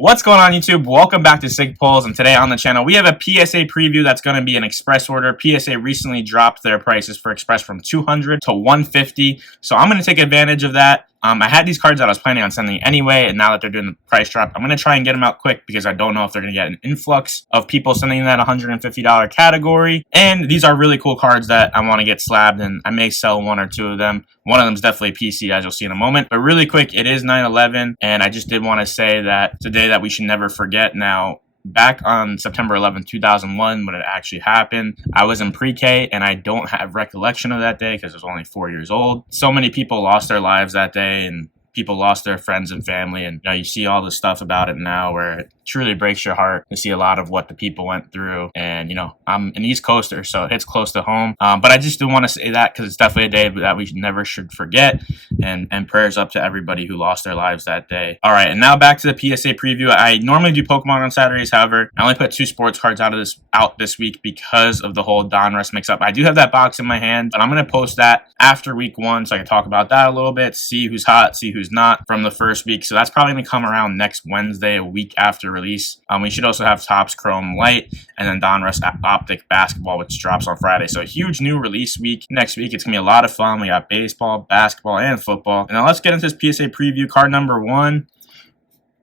What's going on, YouTube? Welcome back to Sig Pulls, and today on the channel we have a PSA preview that's going to be an express order. PSA recently dropped their prices for express from $200 to $150, so I'm going to take advantage of that. I had these cards that I was planning on sending anyway, and now that they're doing the price drop, I'm going to try and get them out quick because I don't know if they're going to get an influx of people sending in that $150 category. And these are really cool cards that I want to get slabbed, and I may sell one or two of them. One of them is definitely a PC, as you'll see in a moment. But really quick, it is 9/11, and I just did want to say that today that we should never forget. Now, back on September 11th, 2001, when it actually happened, I was in pre-K, and I don't have recollection of that day because I was only 4 years old. So many people lost their lives that day, and people lost their friends and family, and you see all the stuff about it now where it truly breaks your heart to see a lot of what the people went through. And I'm an East Coaster, so it's close to home, but I just do want to say that because it's definitely a day that we never should forget, and prayers up to everybody who lost their lives that day. All right, and now back to the PSA preview. I normally do Pokemon on Saturdays. However, I only put 2 sports cards out this week because of the whole Donruss mix-up. I do have that box in my hand, but I'm going to post that after week 1 so I can talk about that a little bit, see who's hot, see who's not from the first week. So that's probably going to come around next Wednesday, a week after release. We should also have Topps Chrome Light and then Donruss Optic Basketball, which drops on Friday. So a huge new release week next week. It's going to be a lot of fun. We got baseball, basketball, and football. And now let's get into this PSA preview. Card number 1.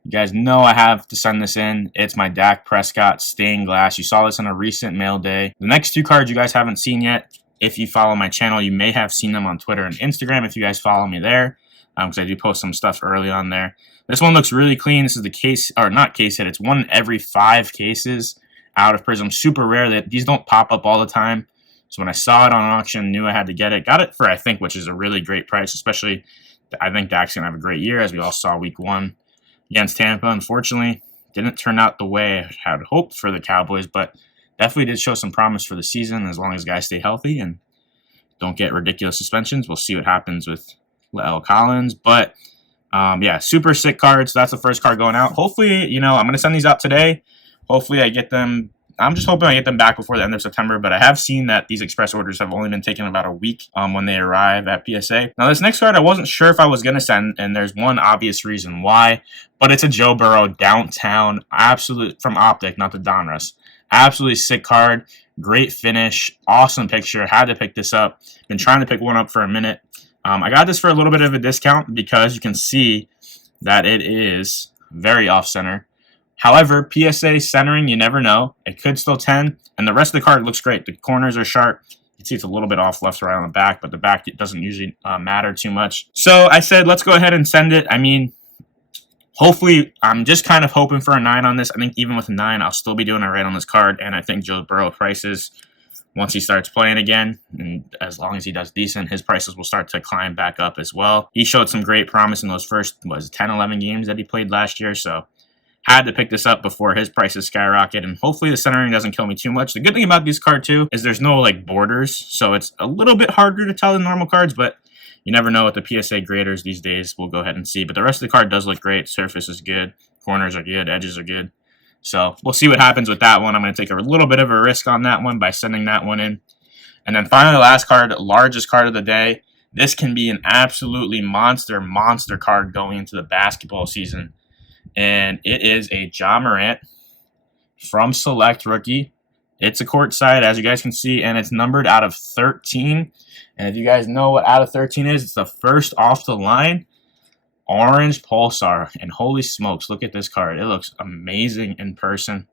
You guys know I have to send this in. It's my Dak Prescott stained glass. You saw this on a recent mail day. The next 2 cards you guys haven't seen yet. If you follow my channel, you may have seen them on Twitter and Instagram if you guys follow me there, because I do post some stuff early on there. This one looks really clean. This is the case, or not case hit. It's 1 in every 5 cases out of Prism. Super rare. That these don't pop up all the time. So when I saw it on auction, knew I had to get it. Got it for, I think, which is a really great price, especially I think Dak's going to have a great year, as we all saw week 1 against Tampa. Unfortunately, didn't turn out the way I had hoped for the Cowboys, but definitely did show some promise for the season as long as guys stay healthy and don't get ridiculous suspensions. We'll see what happens with L. Collins, but yeah, super sick cards. That's the first card going out. Hopefully, I'm going to send these out today. Hopefully I get them. I'm just hoping I get them back before the end of September, but I have seen that these express orders have only been taken about a week when they arrive at PSA. Now, this next card, I wasn't sure if I was going to send, and there's one obvious reason why, but it's a Joe Burrow downtown, absolute, from Optic, not the Donruss. Absolutely sick card, great finish, awesome picture. Had to pick this up. Been trying to pick one up for a minute. I got this for a little bit of a discount because you can see that it is very off-center. However, PSA centering, you never know. It could still 10, and the rest of the card looks great. The corners are sharp. You can see it's a little bit off left to right on the back, but the back doesn't usually matter too much. So I said, let's go ahead and send it. I mean, hopefully, I'm just kind of hoping for a 9 on this. I think even with a 9, I'll still be doing it right on this card, and I think Joe Burrow prices, once he starts playing again, and as long as he does decent, his prices will start to climb back up as well. He showed some great promise in those first, 10, 11 games that he played last year, so had to pick this up before his prices skyrocket, and hopefully the centering doesn't kill me too much. The good thing about this card, too, is there's no, borders, so it's a little bit harder to tell than normal cards, but you never know what the PSA graders these days. We'll go ahead and see, but the rest of the card does look great. Surface is good, corners are good, edges are good. So we'll see what happens with that one. I'm going to take a little bit of a risk on that one by sending that one in. And then finally, the last card, largest card of the day. This can be an absolutely monster card going into the basketball season. And it is a Ja Morant from Select Rookie. It's a courtside, as you guys can see, and it's numbered out of 13. And if you guys know what out of 13 is, it's the first off the line. Orange Pulsar, and holy smokes, look at this card. It looks amazing in person.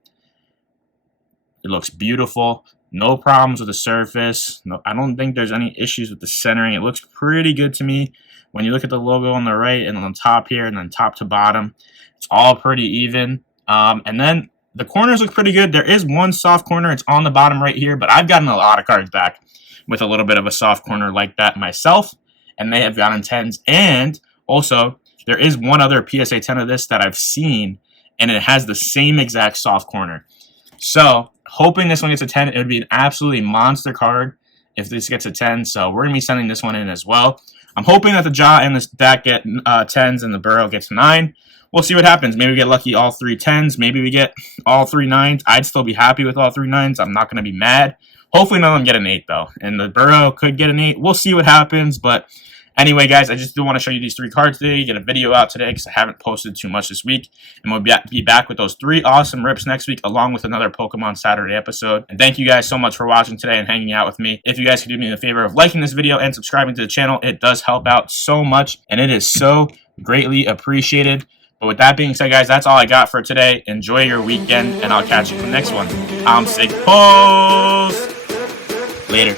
It looks beautiful. No problems with the surface. No, I don't think there's any issues with the centering. It looks pretty good to me. When you look at the logo on the right and on top here and then top to bottom, it's all pretty even. And then the corners look pretty good. There is one soft corner. It's on the bottom right here, but I've gotten a lot of cards back with a little bit of a soft corner like that myself, and they have gotten 10s. And also, there is one other PSA 10 of this that I've seen, and it has the same exact soft corner. So, hoping this one gets a 10, it would be an absolutely monster card if this gets a 10. So, we're going to be sending this one in as well. I'm hoping that the Ja and the Dak get 10s and the Burrow gets 9. We'll see what happens. Maybe we get lucky all 3 10s. Maybe we get all 3 9s. I'd still be happy with all 3 9s. I'm not going to be mad. Hopefully none of them get an 8 though, and the Burrow could get an 8. We'll see what happens, but anyway, guys, I just do want to show you these 3 cards today, get a video out today because I haven't posted too much this week, and we'll be back with those 3 awesome rips next week along with another Pokemon Saturday episode. And thank you guys so much for watching today and hanging out with me. If you guys could do me the favor of liking this video and subscribing to the channel, it does help out so much, and it is so greatly appreciated. But with that being said, guys, that's all I got for today. Enjoy your weekend, and I'll catch you in the next one. I'm Sig Pulls. Later.